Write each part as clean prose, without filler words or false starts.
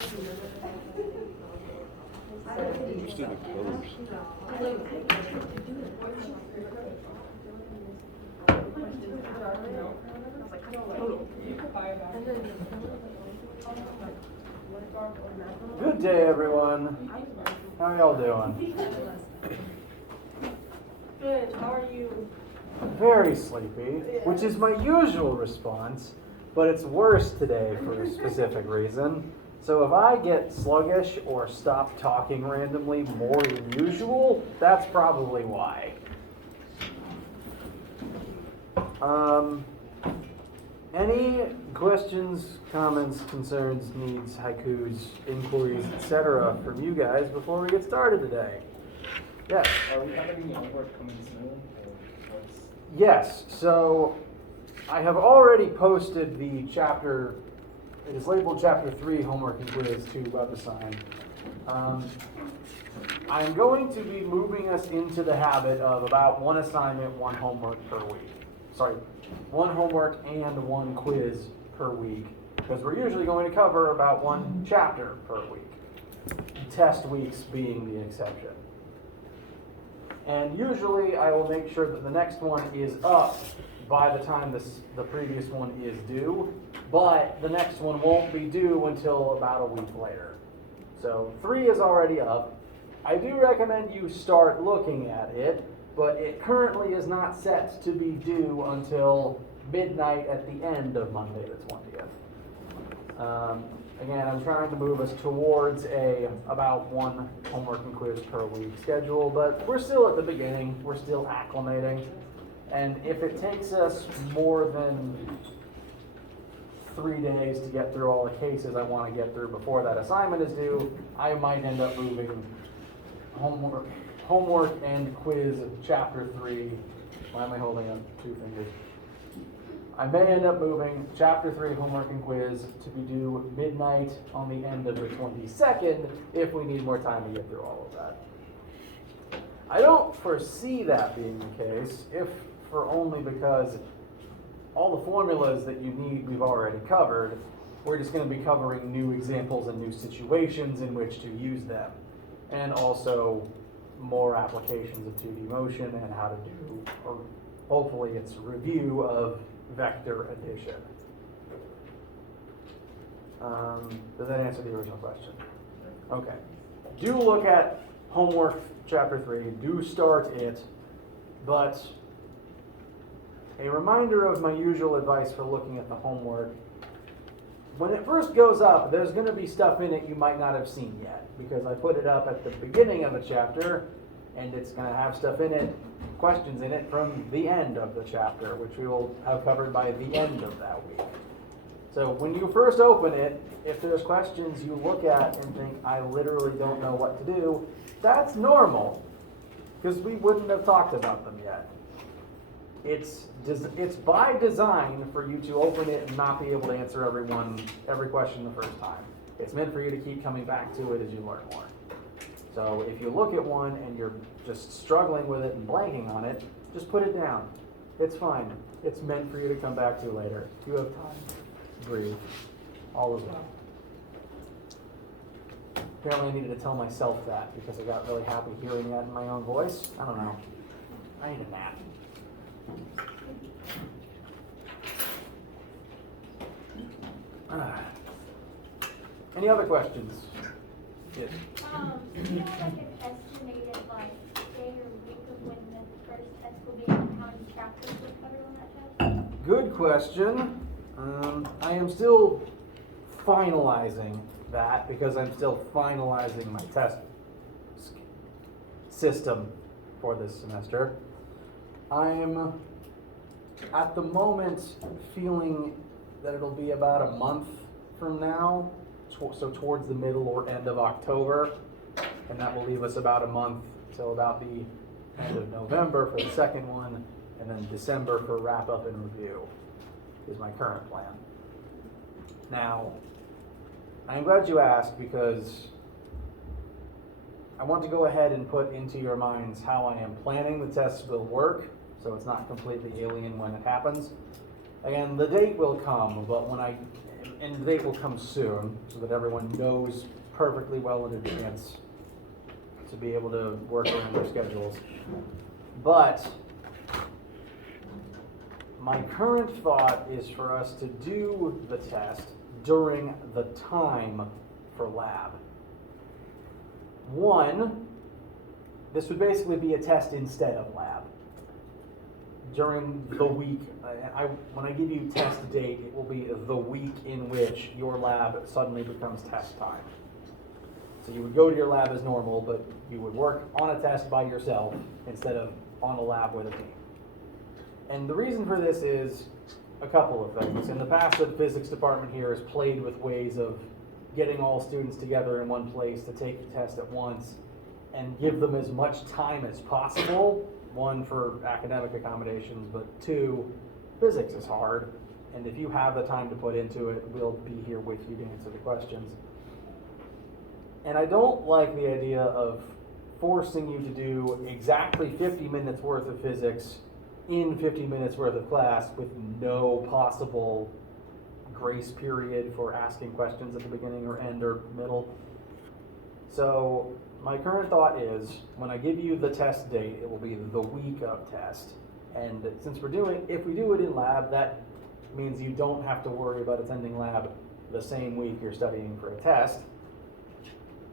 Interested in the colors. Good day, everyone. How y'all doing? Good, how are you? Very sleepy, which is my usual response, but it's worse today for a specific reason. So if I get sluggish or stop talking randomly more than usual, that's probably why. Any questions, comments, concerns, needs, haikus, inquiries, etc. from you guys before we get started today? Yes? Are we having any homework coming soon? Or what's... Yes, so I have already posted the chapter, it is labeled Chapter 3 Homework and Quiz to WebAssign. I'm going to be moving us into the habit of about one assignment, one homework per week. Sorry, one homework and one quiz per week, because we're usually going to cover about one chapter per week, test weeks being the exception. And usually I will make sure that the next one is up by the time the previous one is due, but the next one won't be due until about a week later. So 3 is already up. I do recommend you start looking at it, but it currently is not set to be due until midnight at the end of Monday the 20th. Again, I'm trying to move us towards about one homework and quiz per week schedule, but we're still at the beginning. We're still acclimating. And if it takes us more than 3 days to get through all the cases I want to get through before that assignment is due, I might end up moving homework and quiz chapter 3. Why am I holding up 2 fingers? I may end up moving chapter 3 homework and quiz to be due midnight on the end of the 22nd if we need more time to get through all of that. I don't foresee that being the case, if for only because all the formulas that you need we've already covered. We're just going to be covering new examples and new situations in which to use them, and also more applications of 2D motion and how to do, or hopefully it's a review of vector addition. Does that answer the original question? Okay. Do look at homework chapter 3. Do start it. But a reminder of my usual advice for looking at the homework. When it first goes up, there's going to be stuff in it you might not have seen yet, because I put it up at the beginning of the chapter, and it's going to have stuff in it, questions in it from the end of the chapter, which we will have covered by the end of that week. So when you first open it, if there's questions you look at and think, I literally don't know what to do, that's normal, because we wouldn't have talked about them yet. It's by design for you to open it and not be able to answer every question the first time. It's meant for you to keep coming back to it as you learn more. So if you look at one and you're just struggling with it and blanking on it, just put it down. It's fine. It's meant for you to come back to later. You have time. Breathe. All is well. Apparently I needed to tell myself that because I got really happy hearing that in my own voice. I don't know. I need a nap. Any other questions? Yes. Do you have like an estimated day or week of when the first test will be and how many chapters will cover on that test? Good question. I am still finalizing that because I'm still finalizing my test system for this semester. I'm at the moment feeling that it'll be about a month from now, so towards the middle or end of October, and that will leave us about a month till about the end of November for the second one, and then December for wrap up and review is my current plan. Now, I'm glad you asked because I want to go ahead and put into your minds how I am planning the tests will work, so it's not completely alien when it happens. Again, the date will come, but when I and the date will come soon, so that everyone knows perfectly well in advance to be able to work around their schedules. But my current thought is for us to do the test during the time for lab. One, this would basically be a test instead of lab. During the week, when I give you test date, it will be the week in which your lab suddenly becomes test time. So you would go to your lab as normal, but you would work on a test by yourself instead of on a lab with a team. And the reason for this is a couple of things. In the past, the physics department here has played with ways of getting all students together in one place to take the test at once and give them as much time as possible. One, for academic accommodations, but two, physics is hard, and if you have the time to put into it, we'll be here with you to answer the questions. And I don't like the idea of forcing you to do exactly 50 minutes worth of physics in 50 minutes worth of class with no possible grace period for asking questions at the beginning or end or middle. So my current thought is, when I give you the test date, it will be the week of test. And since if we do it in lab, that means you don't have to worry about attending lab the same week you're studying for a test.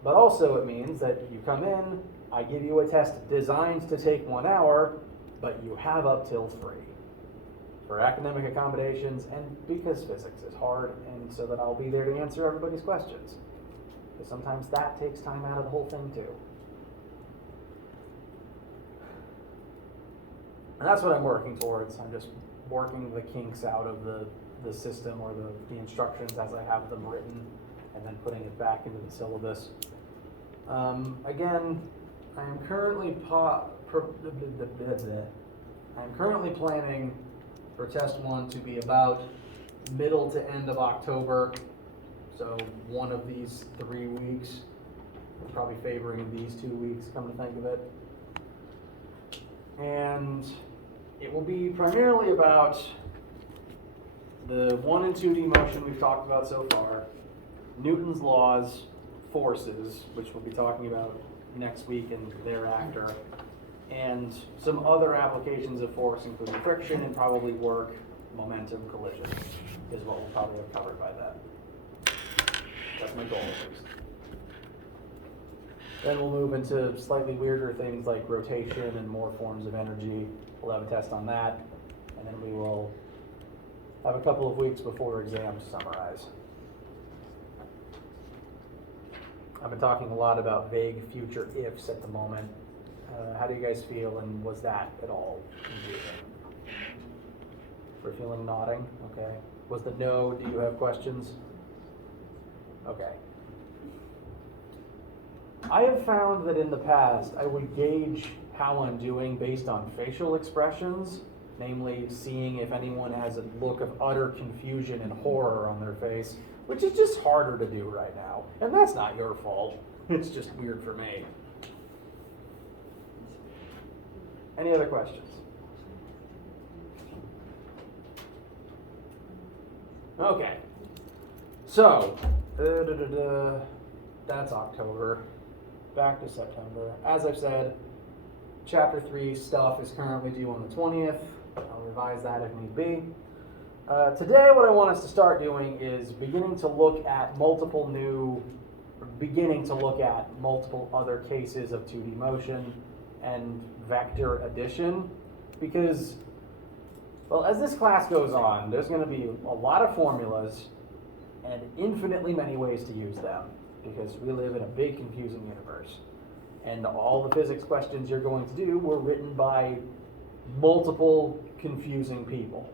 But also it means that you come in, I give you a test designed to take 1 hour, but you have up till 3 for academic accommodations and because physics is hard, and so that I'll be there to answer everybody's questions. Because sometimes that takes time out of the whole thing too. And that's what I'm working towards. I'm just working the kinks out of the system or the instructions as I have them written, and then putting it back into the syllabus. Again, I'm currently planning for test 1 to be about middle to end of October. So one of these 3 weeks. I'm probably favoring these 2 weeks, come to think of it. And it will be primarily about the 1 and 2D motion we've talked about so far, Newton's laws, forces, which we'll be talking about next week and thereafter, and some other applications of force, including friction and probably work, momentum, collision, is what we'll probably have covered by then. That's my goal, at least. Then we'll move into slightly weirder things like rotation and more forms of energy. We'll have a test on that, and then we will have a couple of weeks before exam to summarize. I've been talking a lot about vague future ifs at the moment. How do you guys feel, and was that at all confusing? We're feeling nodding, okay. Was the no, do you have questions? Okay. I have found that in the past, I would gauge how I'm doing based on facial expressions, namely seeing if anyone has a look of utter confusion and horror on their face, which is just harder to do right now. And that's not your fault. It's just weird for me. Any other questions? Okay. So, that's October. Back to September. As I've said, Chapter 3 stuff is currently due on the 20th. I'll revise that if need be. Today, what I want us to start doing is beginning to look at multiple other cases of 2D motion and vector addition, because, well, as this class goes on, there's going to be a lot of formulas and infinitely many ways to use them, because we live in a big, confusing universe. And all the physics questions you're going to do were written by multiple confusing people.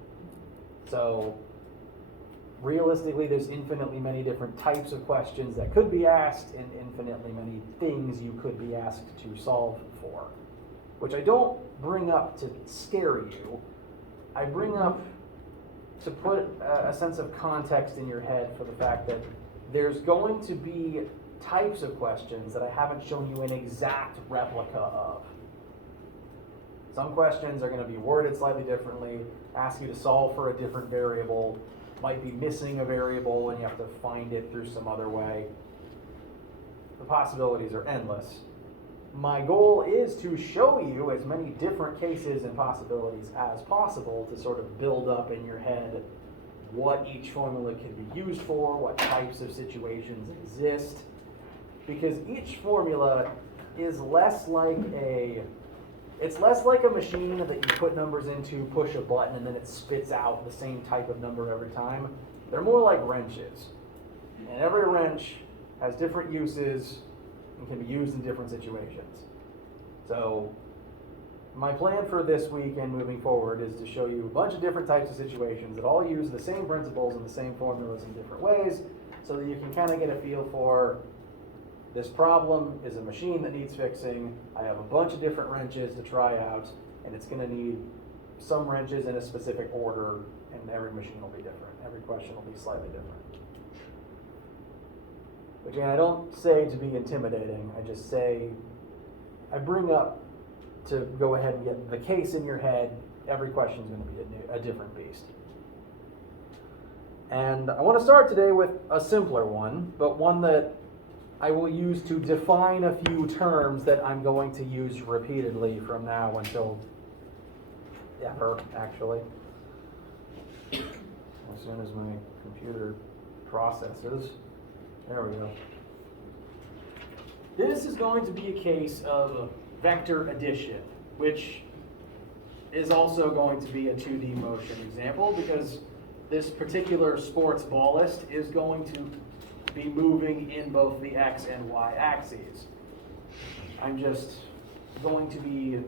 So realistically, there's infinitely many different types of questions that could be asked and infinitely many things you could be asked to solve for, which I don't bring up to scare you. I bring up to put a sense of context in your head for the fact that there's going to be types of questions that I haven't shown you an exact replica of. Some questions are going to be worded slightly differently, ask you to solve for a different variable, might be missing a variable and you have to find it through some other way. The possibilities are endless. My goal is to show you as many different cases and possibilities as possible to sort of build up in your head what each formula can be used for, what types of situations exist, because each formula is less like a machine that you put numbers into, push a button, and then it spits out the same type of number every time. They're more like wrenches. And every wrench has different uses and can be used in different situations. So my plan for this week and moving forward is to show you a bunch of different types of situations that all use the same principles and the same formulas in different ways, so that you can kind of get a feel for this problem is a machine that needs fixing. I have a bunch of different wrenches to try out, and it's going to need some wrenches in a specific order, and every machine will be different. Every question will be slightly different. Again, I don't say to be intimidating. I just say, I bring up to go ahead and get the case in your head. Every question is going to be a different beast. And I want to start today with a simpler one, but one that I will use to define a few terms that I'm going to use repeatedly from now until ever, actually. As soon as my computer processes. There we go. This is going to be a case of vector addition, which is also going to be a 2D motion example, because this particular sports ballist is going to be moving in both the X and Y axes. I'm just going to be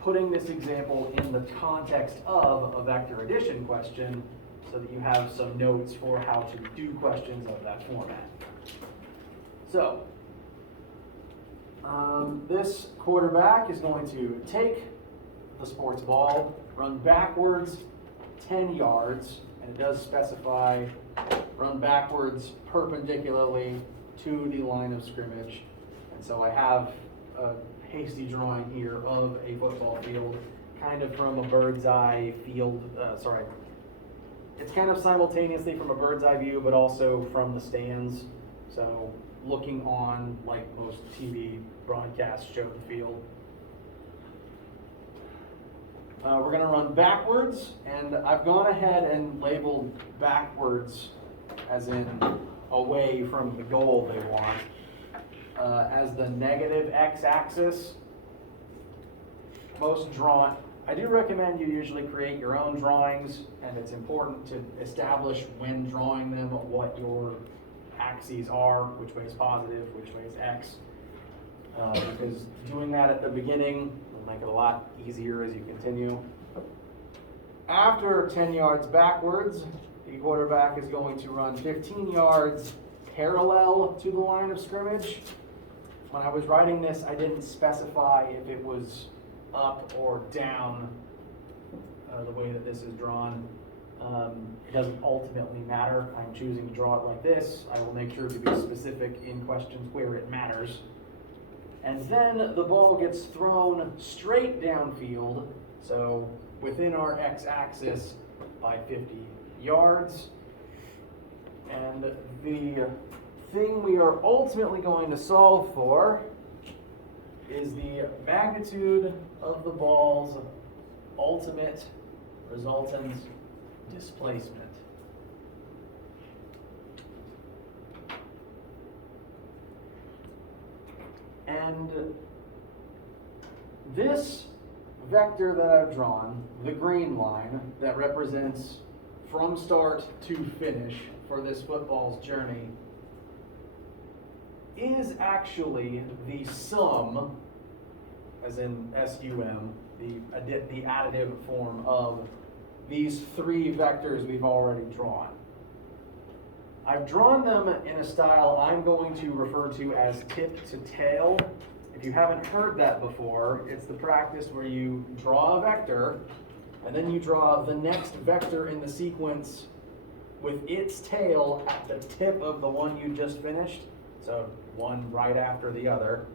putting this example in the context of a vector addition question so that you have some notes for how to do questions of that format. So, this quarterback is going to take the sports ball, run backwards 10 yards, and it does specify run backwards perpendicularly to the line of scrimmage. And so I have a hasty drawing here of a football field, kind of from a bird's eye field, it's kind of simultaneously from a bird's eye view, but also from the stands. So looking on, like most TV broadcasts show the field. We're going to run backwards, and I've gone ahead and labeled backwards as in away from the goal they want as the negative x-axis. I do recommend you usually create your own drawings, and it's important to establish when drawing them what your axes are, which way is positive, which way is x, because doing that at the beginning will make it a lot easier as you continue. After 10 yards backwards, the quarterback is going to run 15 yards parallel to the line of scrimmage. When I was writing this, I didn't specify if it was up or down the way that this is drawn. It doesn't ultimately matter. I'm choosing to draw it like this. I will make sure to be specific in questions where it matters. And then the ball gets thrown straight downfield, so within our x-axis by 50 yards. And the thing we are ultimately going to solve for is the magnitude of the ball's ultimate resultant displacement. And this vector that I've drawn, the green line that represents from start to finish for this football's journey, is actually the sum, as in SUM, the additive form of these three vectors we've already drawn. I've drawn them in a style I'm going to refer to as tip to tail. If you haven't heard that before, it's the practice where you draw a vector, and then you draw the next vector in the sequence with its tail at the tip of the one you just finished, so one right after the other.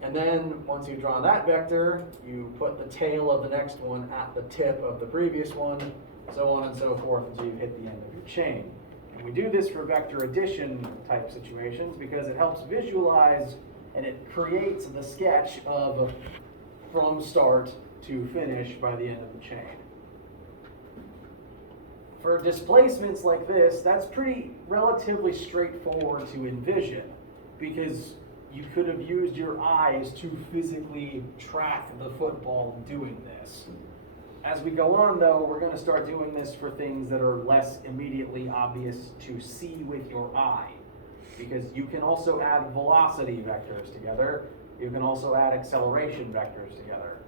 And then once you draw that vector, you put the tail of the next one at the tip of the previous one, so on and so forth until you hit the end of your chain. And we do this for vector addition type situations because it helps visualize and it creates the sketch of from start to finish by the end of the chain. For displacements like this, that's pretty relatively straightforward to envision because you could have used your eyes to physically track the football doing this. As we go on though, we're going to start doing this for things that are less immediately obvious to see with your eye. Because you can also add velocity vectors together. You can also add acceleration vectors together.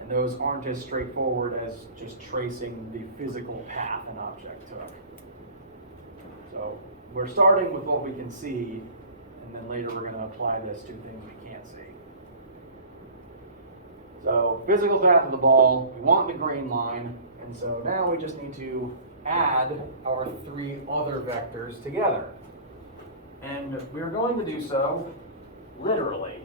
And those aren't as straightforward as just tracing the physical path an object took. So we're starting with what we can see, and then later we're going to apply this to things we can't see. So physical path of the ball, we want the green line, and so now we just need to add our three other vectors together. And we're going to do so literally.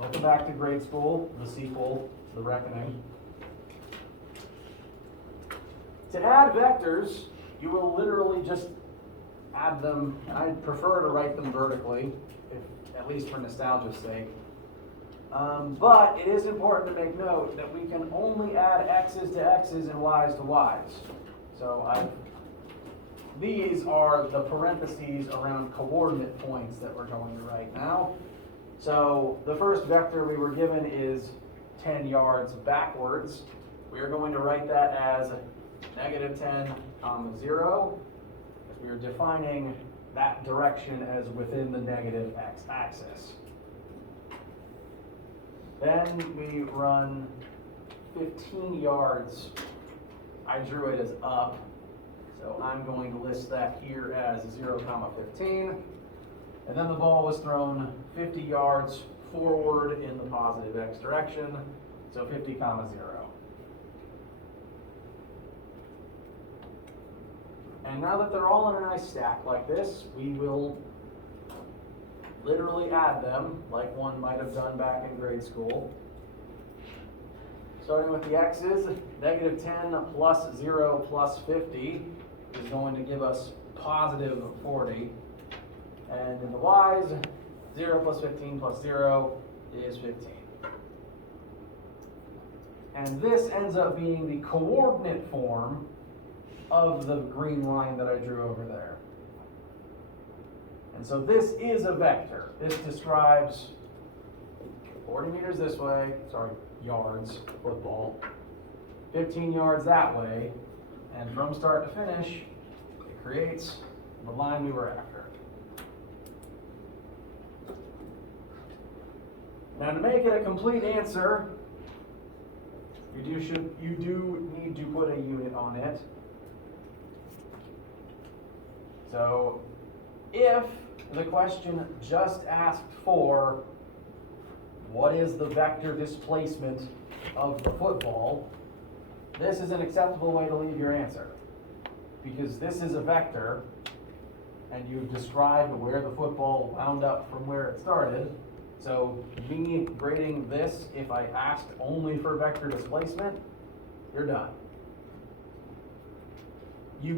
Welcome back to grade school, the sequel, The Reckoning. To add vectors, you will literally just add them. I prefer to write them vertically, at least for nostalgia's sake. But it is important to make note that we can only add x's to x's and y's to y's. So these are the parentheses around coordinate points that we're going to write now. So the first vector we were given is 10 yards backwards. We are going to write that as -10, 0, because we are defining that direction as within the negative x-axis. Then we run 15 yards. I drew it as up, so I'm going to list that here as 0, 15. And then the ball was thrown 50 yards forward in the positive x direction, so 50, 0. And now that they're all in a nice stack like this, we will literally add them like one might have done back in grade school. Starting with the x's, -10 plus 0 plus 50 is going to give us positive 40. And in the y's, 0 plus 15 plus 0 is 15. And this ends up being the coordinate form of the green line that I drew over there. And so this is a vector. This describes 40 meters this way, yards, football, 15 yards that way, and from start to finish, it creates the line we were after. Now to make it a complete answer, you do need to put a unit on it. So if the question just asked for what is the vector displacement of the football, this is an acceptable way to leave your answer. Because this is a vector, and you've described where the football wound up from where it started. So me grading this, if I asked only for vector displacement, you're done. You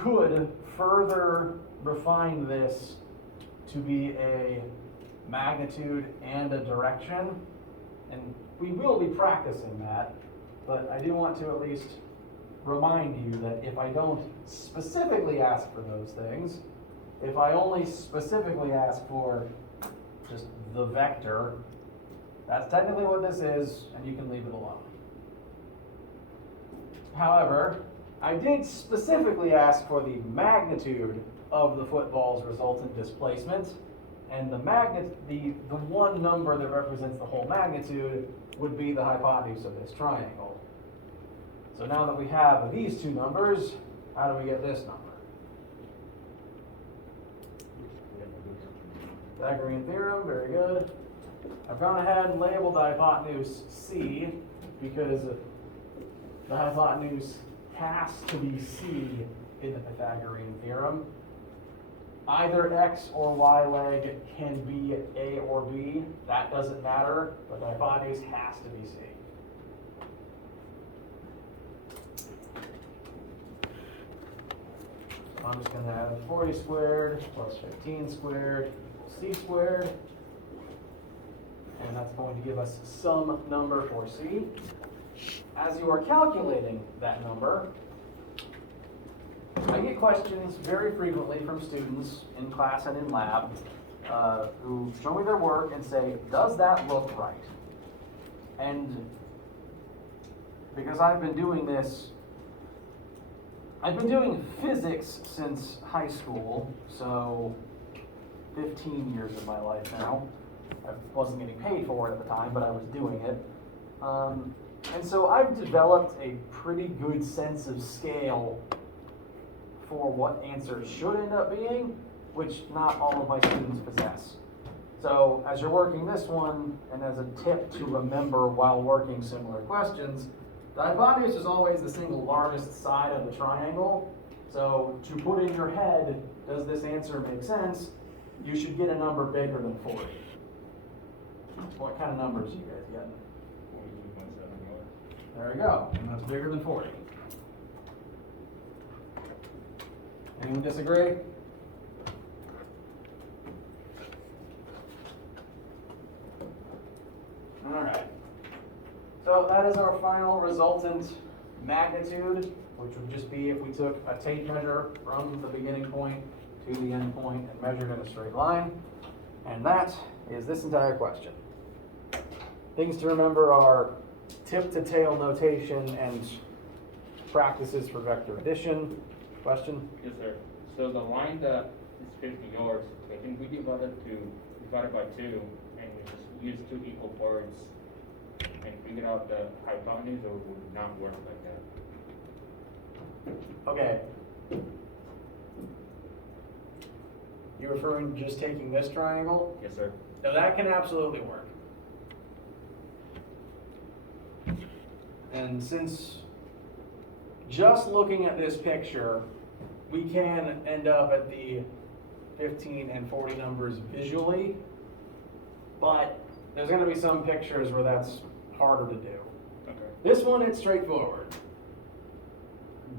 could further refine this to be a magnitude and a direction, and we will be practicing that, but I do want to at least remind you that if I don't specifically ask for those things, if I only specifically ask for just the vector, that's technically what this is, and you can leave it alone. However, I did specifically ask for the magnitude of the football's resultant displacement, and the one number that represents the whole magnitude would be the hypotenuse of this triangle. So now that we have these two numbers, how do we get this number? Pythagorean theorem, very good. I've gone ahead and labeled the hypotenuse C because the hypotenuse has to be C in the Pythagorean theorem. Either x or y leg can be A or B. That doesn't matter, but the hypotenuse has to be C. I'm just going to add 40 squared plus 15 squared equals C squared. And that's going to give us some number for C. As you are calculating that number, I get questions very frequently from students in class and in lab who show me their work and say, does that look right? And because I've been doing physics since high school, so 15 years of my life now. I wasn't getting paid for it at the time, but I was doing it. And so I've developed a pretty good sense of scale for what answers should end up being, which not all of my students possess. So as you're working this one, and as a tip to remember while working similar questions, the hypotenuse is always the single largest side of the triangle. So to put in your head, does this answer make sense? You should get a number bigger than 40. What kind of numbers you guys getting? 42.7. There we go, and that's bigger than 40. Anyone disagree? All right. So that is our final resultant magnitude, which would just be if we took a tape measure from the beginning point to the end point and measured in a straight line. And that is this entire question. Things to remember are tip to tail notation and practices for vector addition. Question? Yes, sir. So the line that is 50 yards, I think we divided by 2, and we just use 2 equal parts and figure out the hypotenuse, or would not work like that? Okay. You're referring to just taking this triangle? Yes, sir. Now that can absolutely work. And since just looking at this picture, we can end up at the 15 and 40 numbers visually, but there's going to be some pictures where that's harder to do. Okay. This one, it's straightforward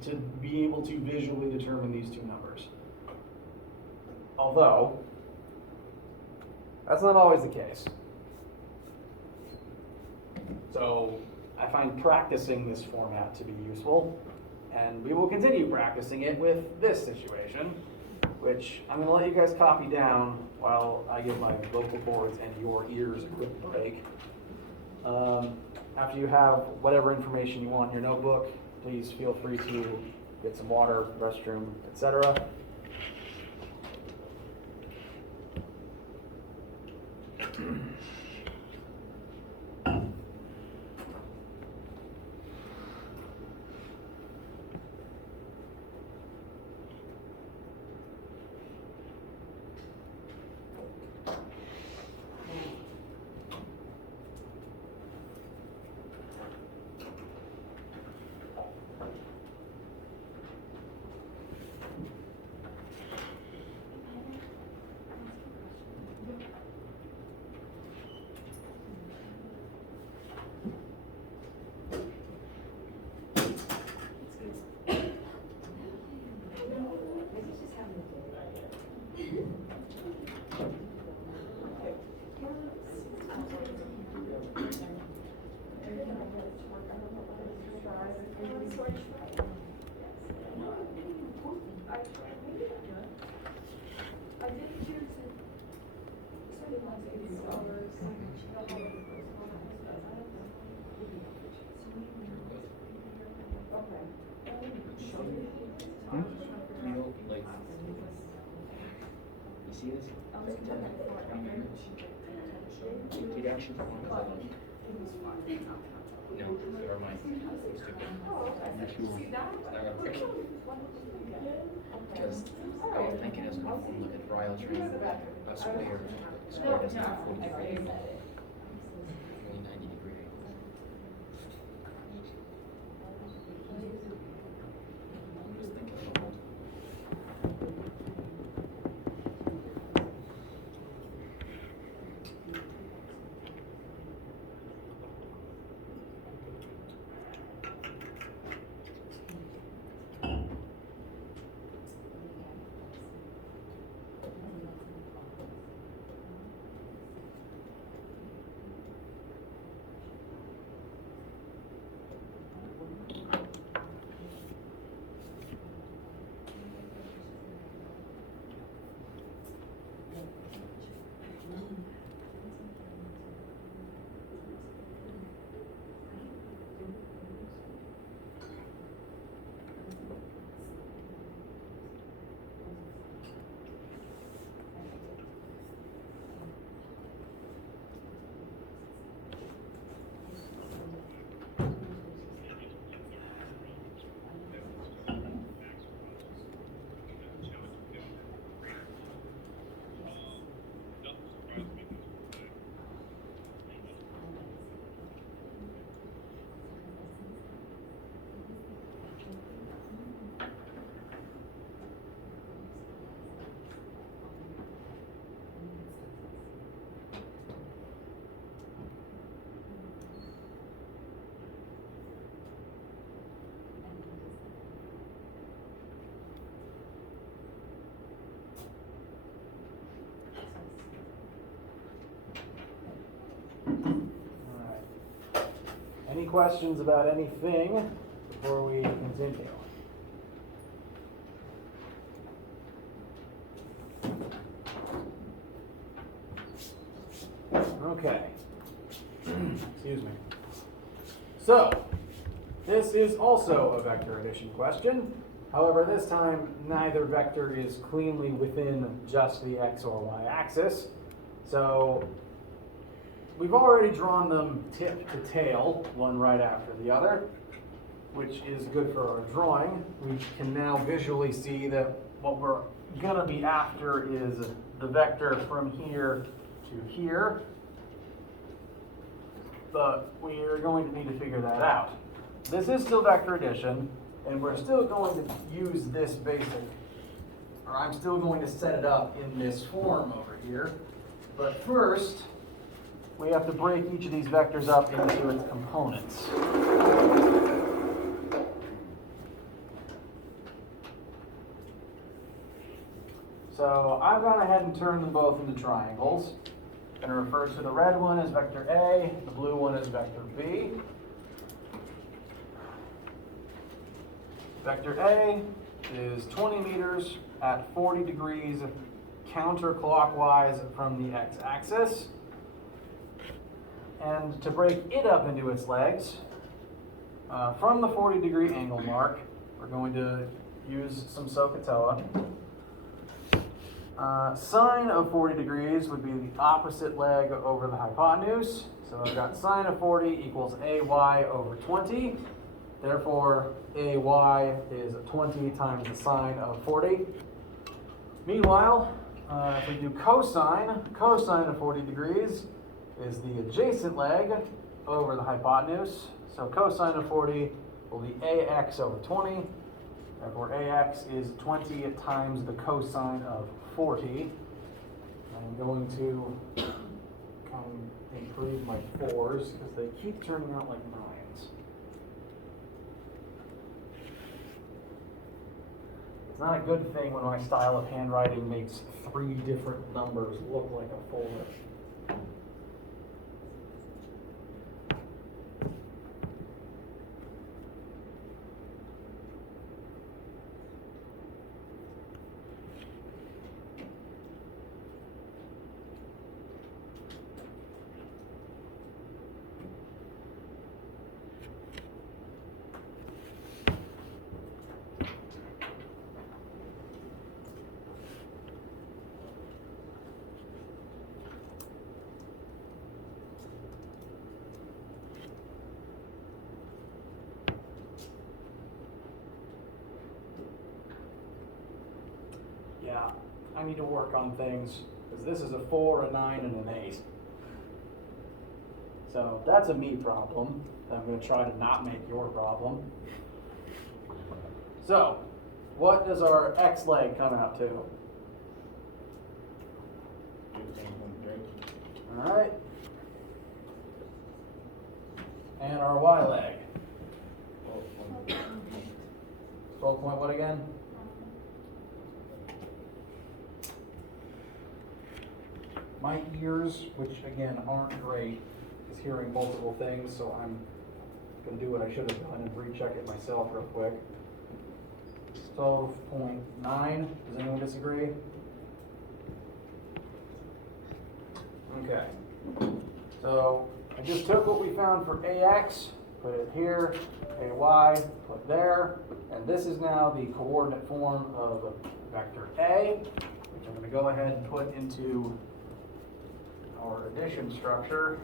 to be able to visually determine these two numbers. Although, that's not always the case. So I find practicing this format to be useful, and we will continue practicing it with this situation, which I'm going to let you guys copy down while I give my vocal cords and your ears a quick break. After you have whatever information you want in your notebook, please feel free to get some water, restroom, etc. You know, like, you see this? It actually no, never mind. Stupid. Actually, it's not gonna work. Because I don't think it is gonna look at Ryle's ring. A square. Square doesn't have 40 degrees. Only 90 degree. I'm just thinking about multiple Alright. Any questions about anything before we continue? Okay. Excuse me. So, this is also a vector addition question. However, this time neither vector is cleanly within just the x or y axis. So, we've already drawn them tip to tail, one right after the other, which is good for our drawing. We can now visually see that what we're gonna be after is the vector from here to here. But we are going to need to figure that out. This is still vector addition, and we're still going to use this basic, or I'm still going to set it up in this form over here. But first, we have to break each of these vectors up into its components. So I've gone ahead and turned them both into triangles. And it refers to the red one as vector A, the blue one as vector B. Vector A is 20 meters at 40 degrees counterclockwise from the x-axis. And to break it up into its legs, from the 40-degree angle mark, we're going to use some SOHCAHTOA. Sine of 40 degrees would be the opposite leg over the hypotenuse. So I've got sine of 40 equals AY over 20. Therefore, AY is 20 times the sine of 40. Meanwhile, if we do cosine of 40 degrees is the adjacent leg over the hypotenuse. So cosine of 40 will be AX over 20. Therefore, AX is 20 times the cosine of 40. I'm going to kind of improve my 4s because they keep turning out like 9s. It's not a good thing when my style of handwriting makes 3 different numbers look like a 4. Yeah, I need to work on things because this is a 4, a 9, and an 8. So that's a me problem. I'm going to try to not make your problem. So, what does our x leg come out to? 15.3. All right. And our y leg? 12 point what again? My ears, which again aren't great, is hearing multiple things, so I'm going to do what I should have done and recheck it myself real quick. 12.9, does anyone disagree? Okay, so I just took what we found for AX, put it here, AY, put there, and this is now the coordinate form of vector A, which I'm going to go ahead and put into our addition structure.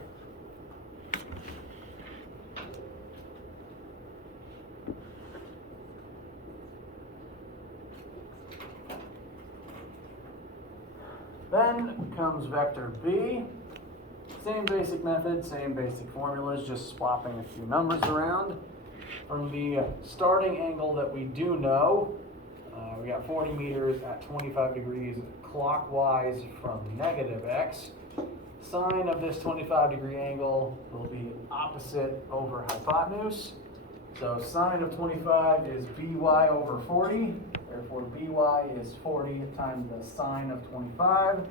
Then comes vector B. Same basic method, same basic formulas, just swapping a few numbers around. From the starting angle that we do know, we got 40 meters at 25 degrees clockwise from negative x. Sine of this 25-degree angle will be opposite over hypotenuse. So sine of 25 is by over 40. Therefore, by is 40 times the sine of 25.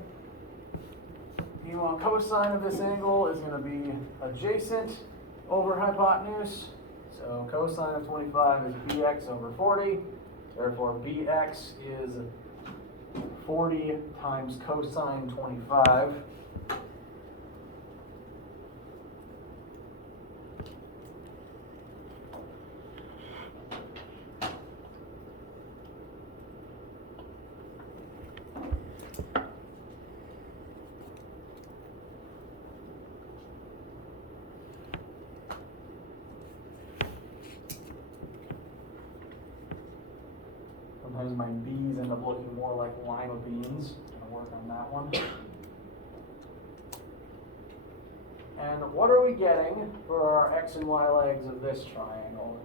Meanwhile, cosine of this angle is going to be adjacent over hypotenuse. So cosine of 25 is bx over 40. Therefore, bx is 40 times cosine 25. Sometimes my B's end up looking more like lima beans. Gonna work on that one. And what are we getting for our x and y legs of this triangle?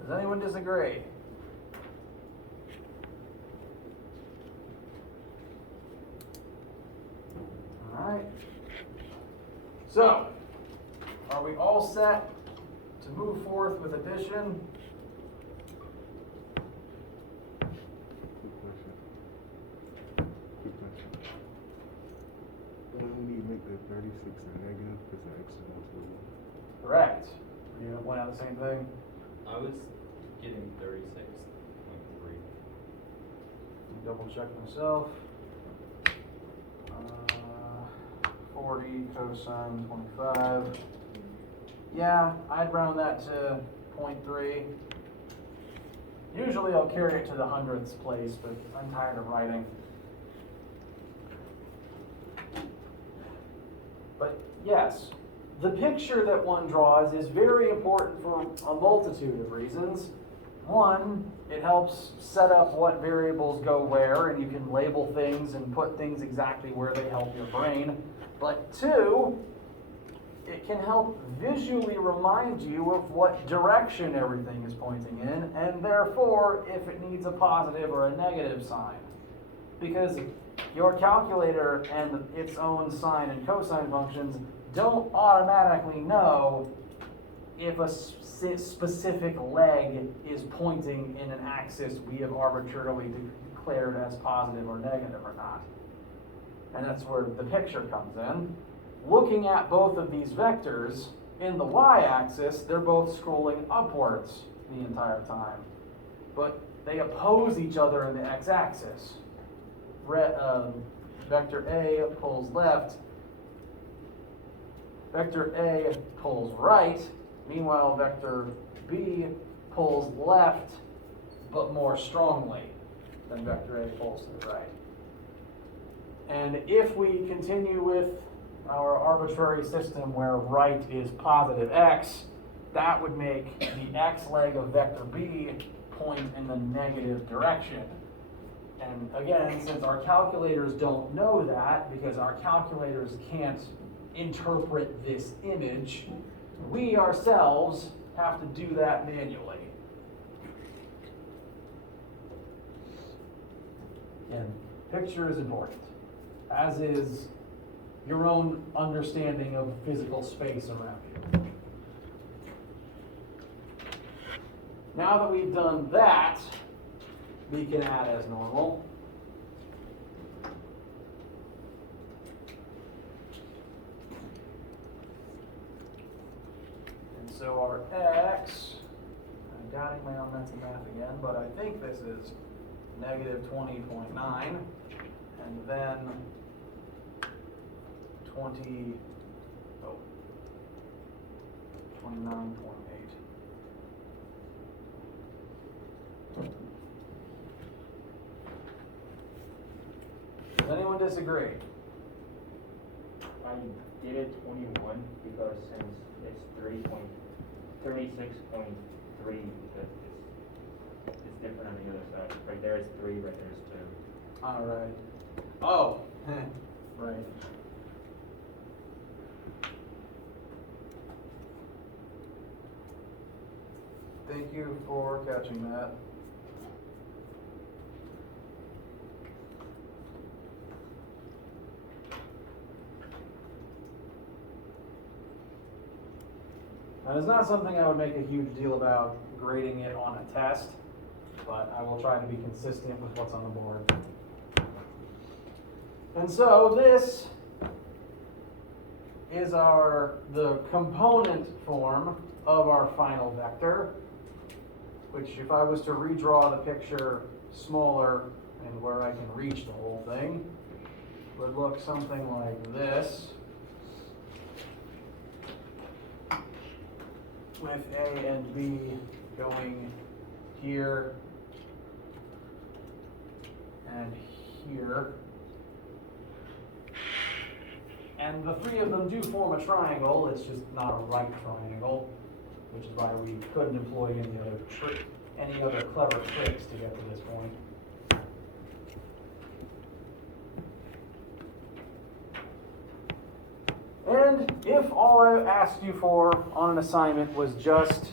Does anyone disagree? Alright. So, are we all set to move forth with addition? Quick question. Why don't we make the 36 a negative because the x is multiple? Correct. Are you going to point out the same thing? I was getting 36.3. Double check myself. 40 cosine 25. Yeah, I'd round that to 0.3. Usually I'll carry it to the hundredths place, but I'm tired of writing. But yes, the picture that one draws is very important for a multitude of reasons. One, it helps set up what variables go where, and you can label things and put things exactly where they help your brain. But two, it can help visually remind you of what direction everything is pointing in, and therefore, if it needs a positive or a negative sign. Because your calculator and its own sine and cosine functions don't automatically know if a specific leg is pointing in an axis we have arbitrarily declared as positive or negative or not. And that's where the picture comes in. Looking at both of these vectors in the y-axis, they're both scrolling upwards the entire time. But they oppose each other in the x-axis. Vector A pulls left, vector A pulls right. Meanwhile, vector B pulls left, but more strongly than vector A pulls to the right. And if we continue with our arbitrary system where right is positive x, that would make the x leg of vector B point in the negative direction. And again, since our calculators don't know that, because our calculators can't interpret this image, we ourselves have to do that manually. And picture is important, as is your own understanding of physical space around you. Now that we've done that, we can add as normal. And so our x, I'm doubting my own mental math again, but I think this is negative 20.9, and then 29.8. Does anyone disagree? I did it 21 because since it's 36.3, it's different on the other side. Right there is 3, right there is 2. All right. Oh, right. Thank you for catching that. Now, it's not something I would make a huge deal about grading it on a test, but I will try to be consistent with what's on the board. And so this is the component form of our final vector, which if I was to redraw the picture smaller and where I can reach the whole thing, would look something like this, with A and B going here and here. And the three of them do form a triangle, it's just not a right triangle, which is why we couldn't employ any other clever tricks to get to this point. And if all I asked you for on an assignment was just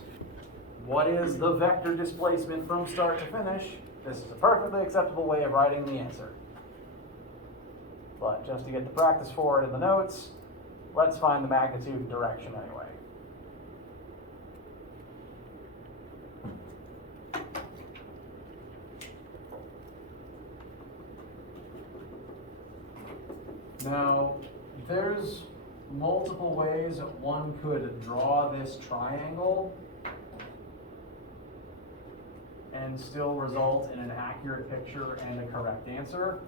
what is the vector displacement from start to finish, this is a perfectly acceptable way of writing the answer. But just to get the practice for it in the notes, let's find the magnitude and direction anyway. Now, there's multiple ways one could draw this triangle and still result in an accurate picture and a correct answer.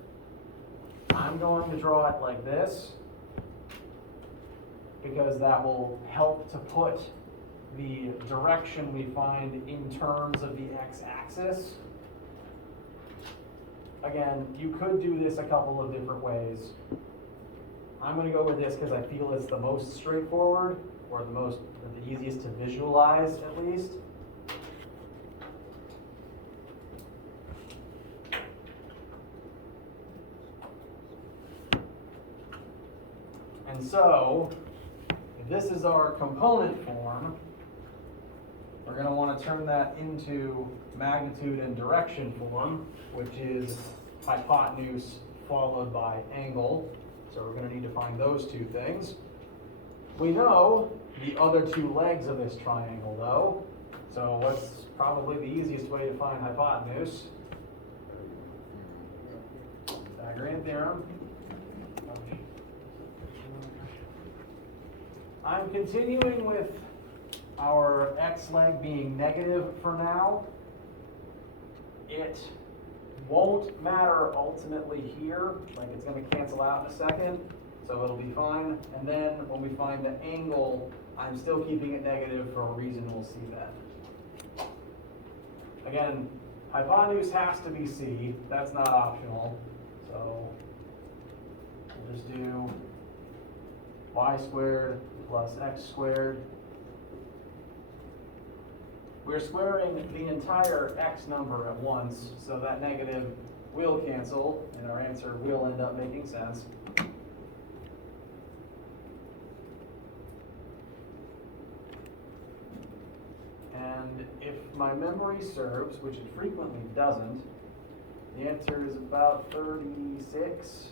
I'm going to draw it like this because that will help to put the direction we find in terms of the x-axis. Again, you could do this a couple of different ways. I'm going to go with this because I feel it's the most straightforward, or the easiest to visualize at least. And so, if this is our component form, we're going to want to turn that into magnitude and direction form, which is hypotenuse followed by angle. So we're going to need to find those two things. We know the other two legs of this triangle though. So what's probably the easiest way to find hypotenuse? Pythagorean theorem. I'm continuing with our x leg being negative for now. It won't matter ultimately here, like it's going to cancel out in a second, so it'll be fine. And then when we find the angle, I'm still keeping it negative for a reason we'll see then. Again, hypotenuse has to be c, that's not optional, so we'll just do y squared plus x squared. We're squaring the entire x number at once, so that negative will cancel, and our answer will end up making sense. And if my memory serves, which it frequently doesn't, the answer is about 36.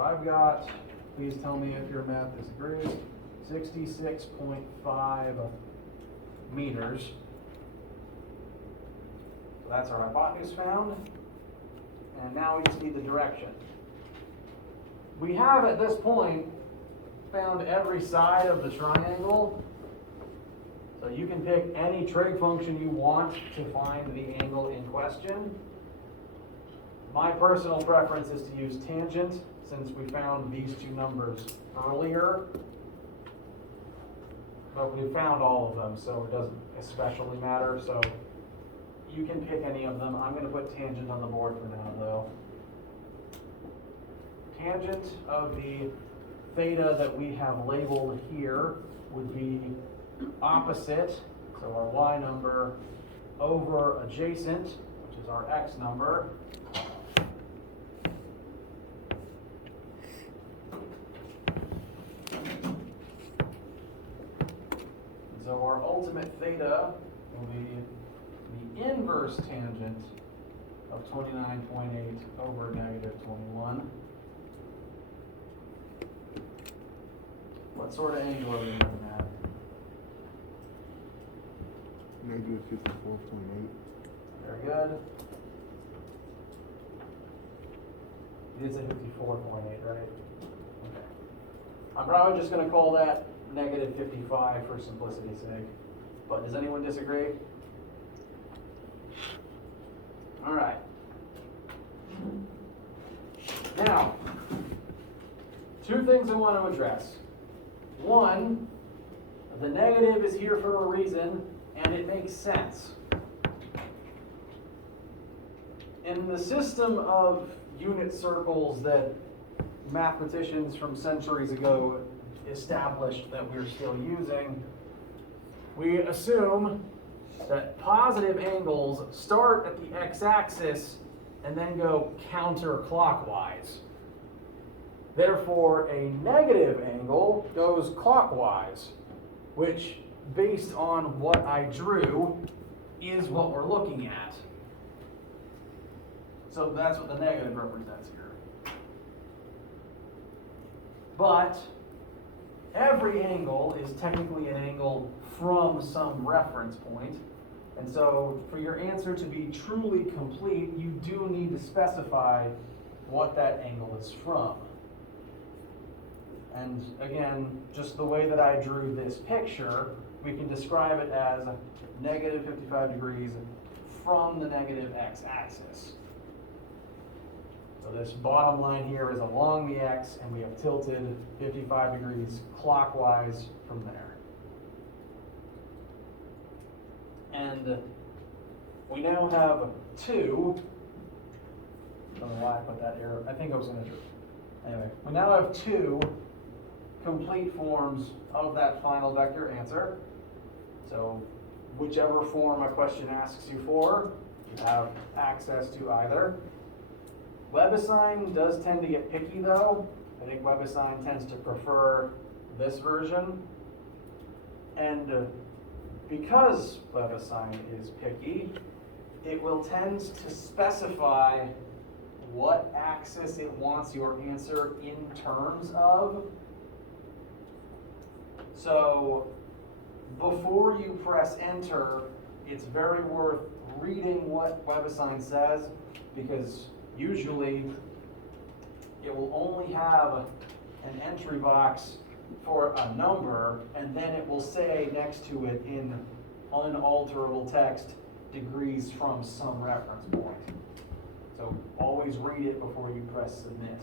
So I've got, please tell me if your math disagrees, 66.5 meters. So that's our hypotenuse found. And now we just need the direction. We have at this point found every side of the triangle. So you can pick any trig function you want to find the angle in question. My personal preference is to use tangent, since we found these two numbers earlier. But we found all of them, so it doesn't especially matter. So you can pick any of them. I'm going to put tangent on the board for now, though. Tangent of the theta that we have labeled here would be opposite, so our y number, over adjacent, which is our x number. so our ultimate theta will be the inverse tangent of 29.8 over negative 21. What sort of angle are we looking at? Negative 54.8. Very good. You did say 54.8, right? Okay. I'm probably just going to call that negative 55 for simplicity's sake. But does anyone disagree? All right. Now, two things I want to address. One, the negative is here for a reason, and it makes sense. In the system of unit circles that mathematicians from centuries ago established that we're still using, we assume that positive angles start at the x-axis and then go counterclockwise. Therefore, a negative angle goes clockwise, which, based on what I drew, is what we're looking at. So that's what the negative represents here. But every angle is technically an angle from some reference point. And so for your answer to be truly complete, you do need to specify what that angle is from. And again, just the way that I drew this picture, we can describe it as negative 55 degrees from the negative x-axis. So this bottom line here is along the x, and we have tilted 55 degrees clockwise from there. And we now have two, I don't know why I put that arrow, I think I was going to do it. Anyway, we now have two complete forms of that final vector answer. So whichever form a question asks you for, you have access to either. WebAssign does tend to get picky though. I think WebAssign tends to prefer this version. And because WebAssign is picky, it will tend to specify what axis it wants your answer in terms of. So before you press enter, it's very worth reading what WebAssign says, because usually it will only have an entry box for a number, and then it will say next to it in unalterable text, degrees from some reference point. So always read it before you press submit.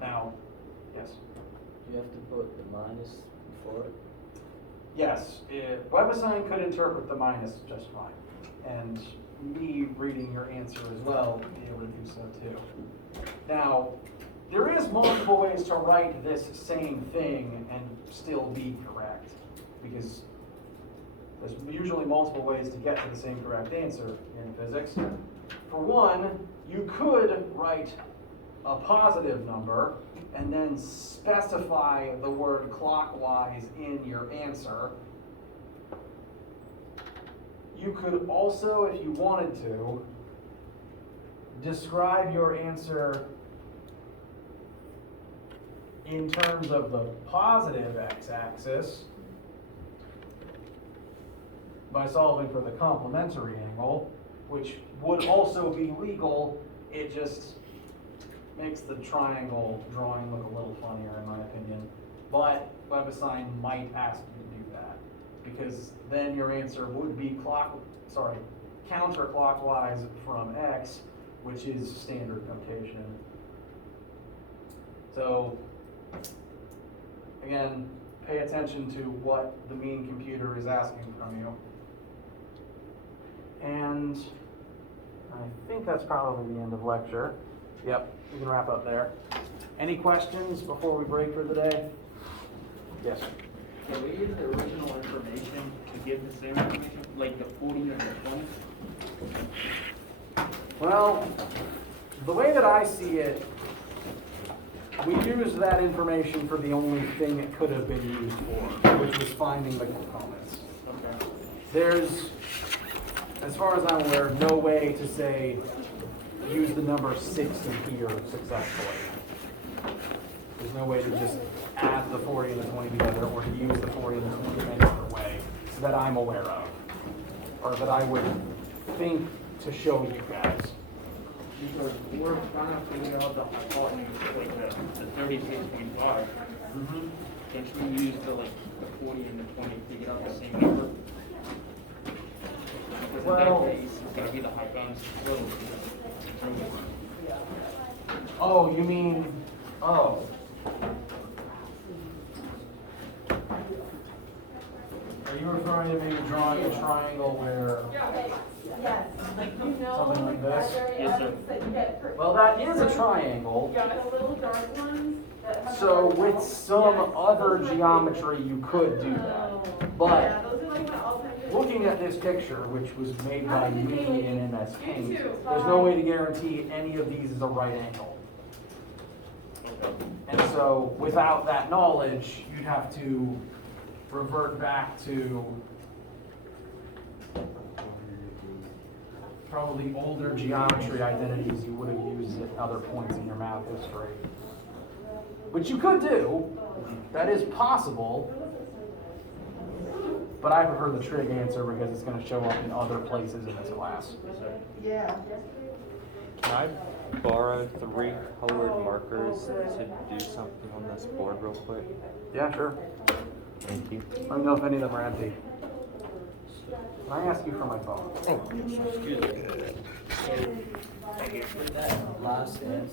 Now, yes? You have to put the minus before it. Yes, WebAssign could interpret the minus just fine. And me reading your answer as well would be able to do so too. Now, there is multiple ways to write this same thing and still be correct, because there's usually multiple ways to get to the same correct answer in physics. For one, you could write a positive number and then specify the word clockwise in your answer. You could also, if you wanted to, describe your answer in terms of the positive x-axis by solving for the complementary angle, which would also be legal. It just makes the triangle drawing look a little funnier in my opinion. But WebAssign might ask you to do that, because then your answer would be counterclockwise from x, which is standard notation. So again, pay attention to what the mean computer is asking from you. And I think that's probably the end of lecture. Yep, we can wrap up there. Any questions before we break for the day? Yes. Can we use the original information to give the same information, like the 40 and the 20? Well, the way that I see it, we used that information for the only thing it could have been used for, which was finding the components. Okay. There's, as far as I'm aware, no way to say, use the number 6 in here successfully. There's no way to just add the 40 and the 20 together, or to use the 40 and the 20 in any other way that I'm aware of, or that I would think to show you guys. Because we're trying to figure out the hypotenuse, like the 36.5. Can't you use the 40 and the 20 to figure out the same number? Because Well- in that case, it's gonna be the hypotenuse total. Oh, you mean, oh. Are you referring to maybe drawing a triangle where, Yes, like, you know. Something like this? Yes, sir. well, that is a triangle. Yeah, the little dark ones that have. So with some other geometry, you could do that. Yeah, But those are like my all-time. looking at this picture, which was made by me in MS Paint, there's no way to guarantee any of these is a right angle. And so without that knowledge, you'd have to revert back to probably older geometry identities you would have used at other points in your math history. Which you could do, that is possible, but I prefer the trig answer because it's going to show up in other places in this class. Yeah. Can I borrow 3 colored markers to do something on this board real quick? Yeah, sure. Thank you. Let me know if any of them are empty. Can I ask you for my phone? For that last answer.